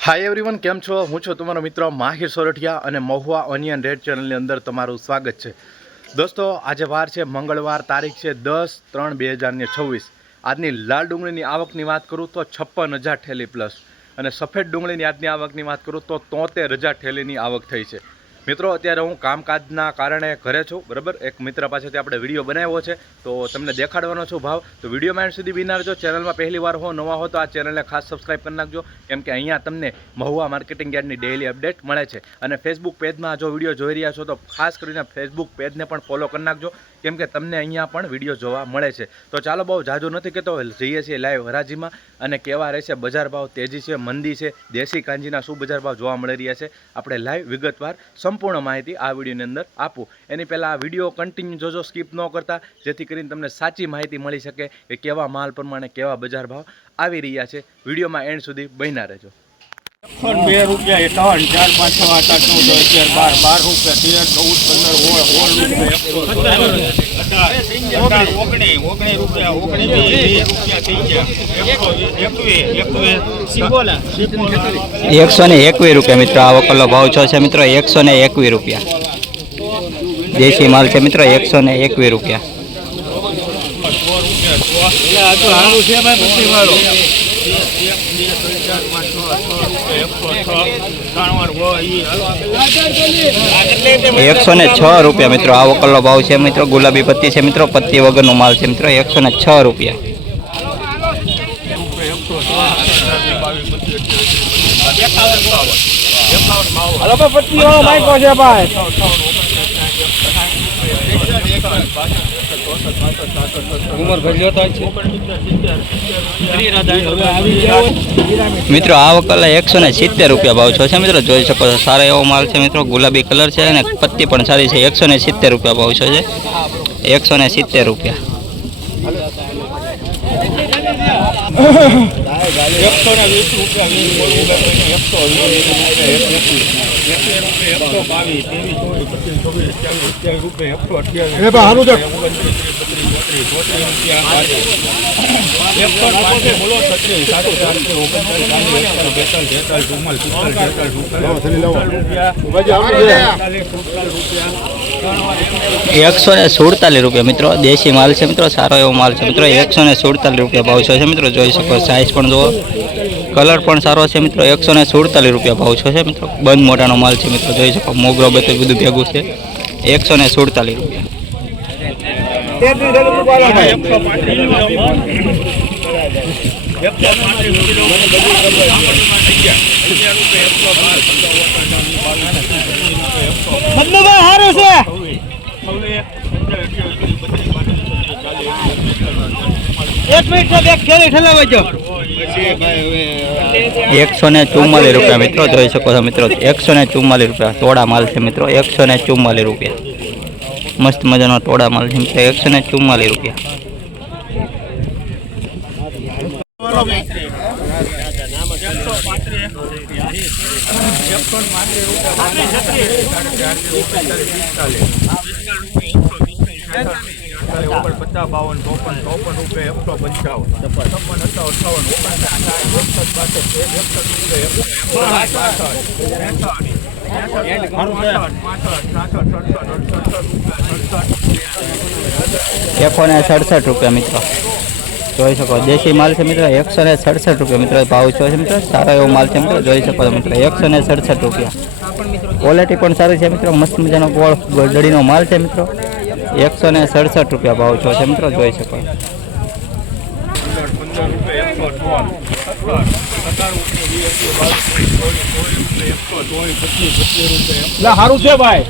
Hi everyone केम छो हूँ छो तमारो मित्र माहिर सोरठिया और महुआ ओनियन रेड चैनल अंदर तमारू स्वागत है। दोस्तों आज वार है मंगलवार तारीख है 10/3/2026। आजनी लाल डूंगळीनी आवकनी बात करूँ तो 56,000 ठेली प्लस और सफेद डूंगळीनी आजनी आवकनी बात करूँ तो 73,000 ठेलीनी आवक थई है। मित्रों अत्यारे हूँ कामकाजना कारणे घरे छूँ बराबर। एक मित्र पासेथी आपणे विडियो बनाव्यो छे तो तमने देखाडवानो छुं भाव। तो विडियो में एंड सुधी बना रहो। चेनल में पहली बार हो नवा हो तो आ चेनल ने खास सब्सक्राइब कर नाखजो केम के अहींया तमने महुआ मार्केटिंग यार्डनी डेली अपडेट मळे छे। अने फेसबुक पेज में जो विडियो जोई रह्या छो तो खास करीने फेसबुक पेज ने पण फॉलो कर नाखजो केम के तमने अहींया पण विडियो जोवा मळे छे। तो चालो बहु जाजू नथी कहेतो जईए छीए लाइव हराजी में अने केवा रहेशे बजार भाव, तेजी छे, मंदी छे, देशी कांजीना शुं बजार भाव जोवा मळी रह्या छे आपणे लाइव विगतवार संपूर्ण माहिती आ विडियोनी अंदर आपू। एनी पहेला आ विडियो कंटिन्यू जोजो, स्कीप न करता, जेथी करीने तमने साची माहिती मळी शके के केवा माल प्रमाणे केवा बजार भाव आवी रह्या छे। विडियो में एंड सुधी बन्या रहेजो। 2 रुपया 51 4 5 6 8 9 10 11 12 रुपया 13 14 15 रुपया 121 रुपया मित्रों। आवकलो भाव छे मित्रों 121 रुपया। देशी माल है मित्रों 121 रुपया। एक 106 रुपया मित्रों। आवकलो भाव है मित्रों। गुलाबी पत्ती है मित्रों, पत्ती वगर नो माल है मित्रों 106 रुपया। मित्रों आवकला 170 रुपया भाव छे मित्रों। जोई शको सारा एवो माल है मित्रों। गुलाबी कलर है और पत्ती पण सारी है। 170 रुपया भाव छे। 170 रुपया। 147 रुपया मित्रों। देशी माल है मित्रों, सारो एवो माल है मित्रों। 147 रुपया भाव छे मित्रों। जोई शको साइज पण जो कलर पण सारो है मित्रों। 147 रुपया भाव छे मित्रों। बंद मोटानो माल है मित्रों। जोई शको मोगरो बेतो बधुं भेगुं छे। 147 रुपया। एक 144 रुपया मित्रों। जोई शको छो मित्रों 144 रुपया। तोड़ा माल है मित्रों 144 रुपया। मस्त मजानो तोड़ा माल है मित्रों 144 रुपया। ₹167 रुपया मित्रों। जोई सको देशी माल है मित्रों 167 रुपया मित्रों। भाव छे मित्रों। सारा एवो माल है मित्रों। जोई सको मित्रों 167 रुपया। क्वॉलिटी पण सारी है मित्रों। मस्त मजानो गोल गोलडीनो माल है मित्रों। 167 रुपया भाव छे मित्रों। जोई सको हारू छे भाई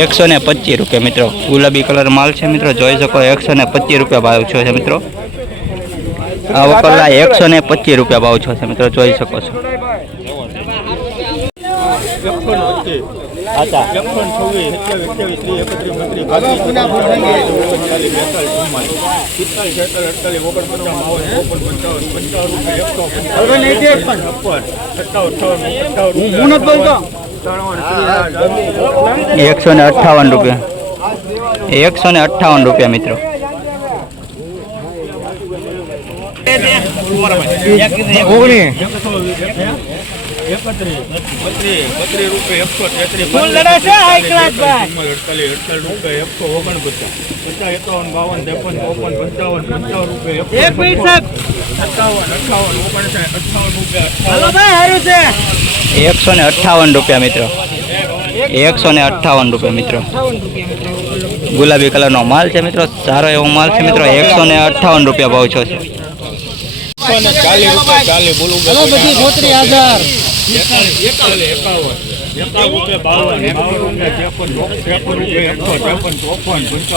125 रुपया मित्रों। गुलाबी कलर माल है मित्रों। जोई सको 125 रुपया भाव छे मित्रों। आवकला 125 रुपया भाव छे मित्रों। जोई सको छो। ₹158 158 रुपया मित्रों। ₹158 મિત્રો, ₹158 મિત્રો. ગુલાબી કલરનો માલ છે મિત્રો, સારો એવો માલ છે મિત્રો. ₹158 ભાવ છો છે. 40 બોલું બધી 32,000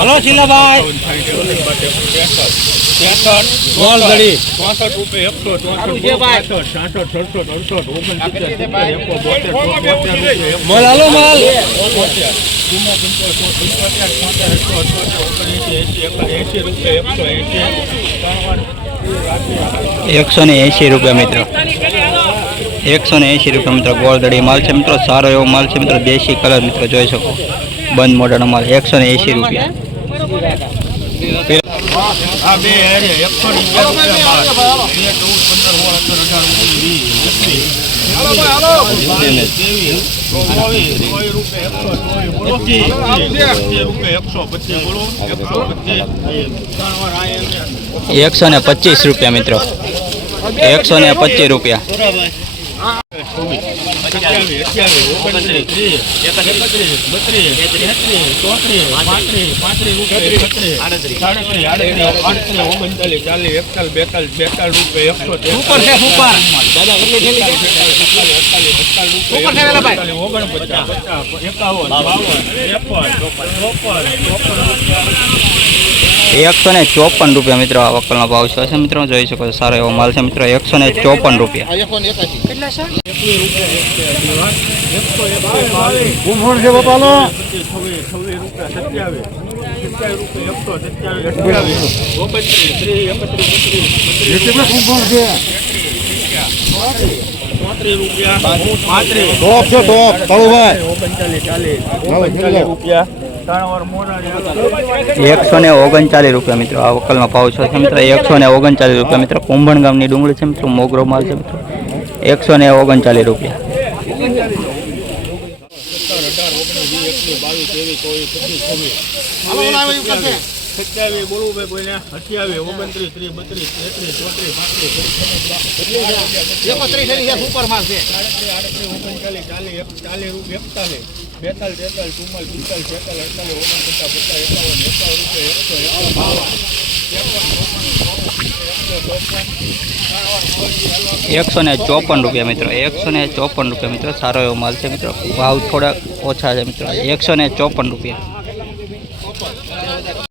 હલો શીલાભાઈ 180 રૂપિયા મિત્રો, 180 રૂપિયા મિત્રો. ગોળદડી માલ છે મિત્રો, સારો એવો માલ છે મિત્રો. દેશી કલર મિત્રો જોઈ શકો, બંધ મોઢાનો માલ. 180 રૂપિયા. આ બે હેરે 125 રૂપિયા મિત્રો, 125 રૂપિયા. ₹154 મિત્રો આ વકલનો ભાવ છે મિત્રો. જોઈ શકો છો, સારો એવો માલ છે મિત્રો. ₹154. ₹139 મિત્રો આ વકલનો ભાવ છે મિત્રો. ₹139 મિત્રો. કુંભણ ગામની ડુંગળી છે મિત્રો, મોગરો માલ છે મિત્રો. ₹139. બોલવું ભાઈ કોઈને 28 29 30 32 સુપર માલ છે 154 મિત્રો, 154 મિત્રો. સારો એવો માલ છે મિત્રો. ભાવ થોડા ઓછા છે મિત્રો. ₹154.